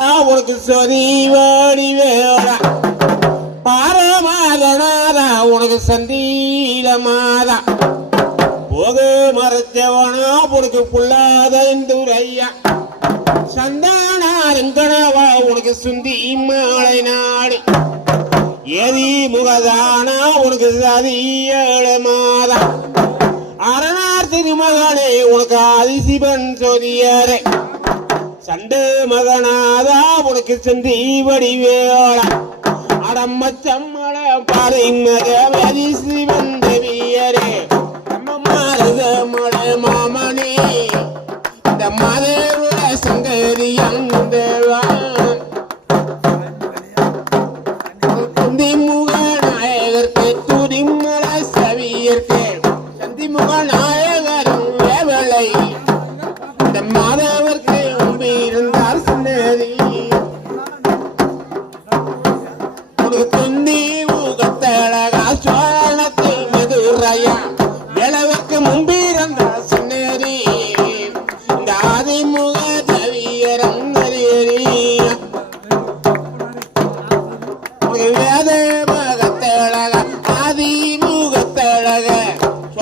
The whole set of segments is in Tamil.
உனக்கு சொதி வாடி வேடா பாரமாதனாதா உனக்கு சந்தீல மாதா போக மறைச்சவனா உனக்கு புல்லாத ஐயா சந்தானாருங்கனவா உனக்கு சுந்தி மாலை நாடு. ஏதி முகதானா உனக்கு சதி ஏழு மாதா. அரணார் திருமகனே உனக்கு ஆதிசிவன் சொதியரே சண்டு மகனாதா உனக்கு செந்தி வடிவேளா அடம்மச்சம்மள பாறை மகவதி சிவன்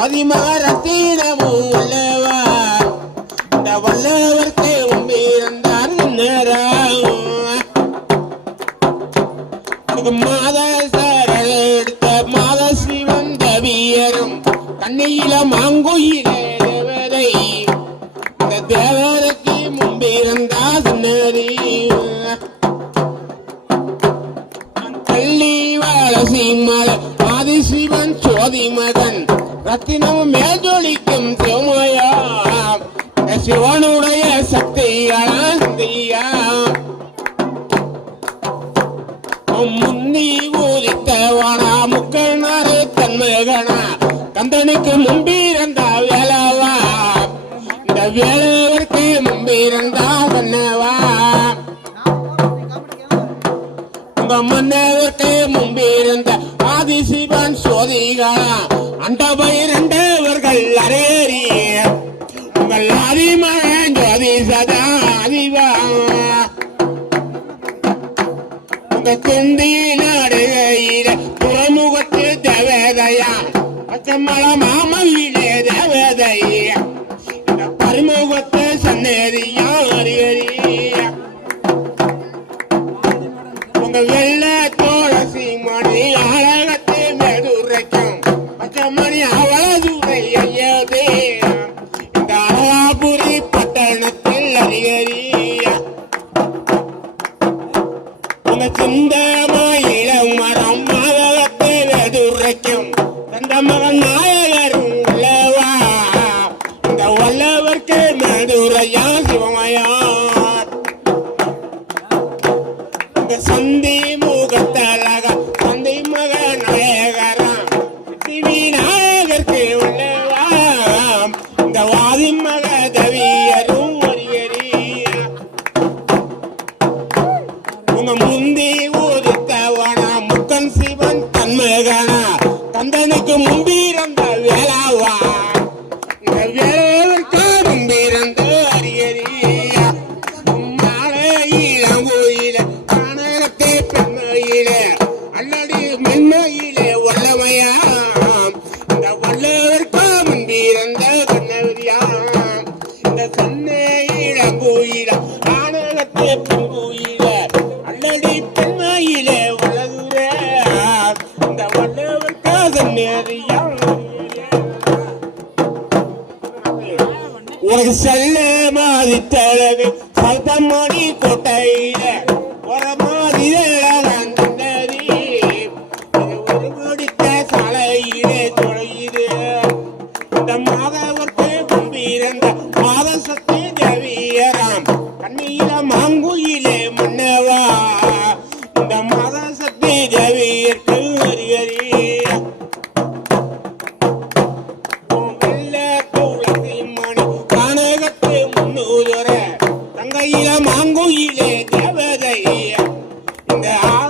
சுவாதிமரத்தினமும் உள்ளவா இந்த வல்லவர்க்கு உம்பிருந்தார் நேரம் மாத எடுத்த மாத சிவன் தவியரும் கண்ணியில மாங்குயிலே இந்த தேவருக்கு ஆதிசிவன் சோதி மகன். ரத்தினம் மேஜொலிக்கும் சிவமயா சிவனுடைய சக்தியா முன்னி முக்கள் நாரே தன்மகனா கந்தனுக்கு மும்பிருந்த வேலவா. இந்த வேலவருக்கு மும்பிருந்தா தன்னவா உங்க மன்னவருக்கு மும்பிருந்த. ஆதி சிவன் சோதிகா அந்த பயிரண்டவர்கள் அரேறி உங்கள் ஆதிமகன் ஜோதி சதா அதிவா உங்க குந்தி நாடுகையில துறைமுகத்து தேவதையா பச்சமல மாமல்லிலே தேவதையா. இந்த பரிமுகத்து சன்னதியா சிந்தமாயிலம் மரம் மாதவத்தை மெதுரைக்கும் தந்த மகன் நாயகரும் உள்ளவா இந்த வல்லவர்க்கு மெதுரையா சிவமயா இந்த சந்தி முகத்தழக சந்தி மக நாயகரா விநாயகருக்கு உள்ளவா இந்த வாதி மக தவியரும் உங்க முந்தி கந்தனுக்கு மும்பிருந்த வேளாவா இந்த வேளாவிற்கு மும்பிருந்த அரியறியா மாலையில ஒரு செல்ல மாதிரி தழகு சதமணி கொட்டையில ஒரு மாதிரி ஒரு முடித்த தலையிலே தொழையுது இந்த மாத ஒருத்தே கும்பிருந்த மாத சத்தே தேவியராம் கண்ணியில மாங்குயிலே முன்னவா. இந்த கையில மாங்குயிலே தேவதை இந்த ஆ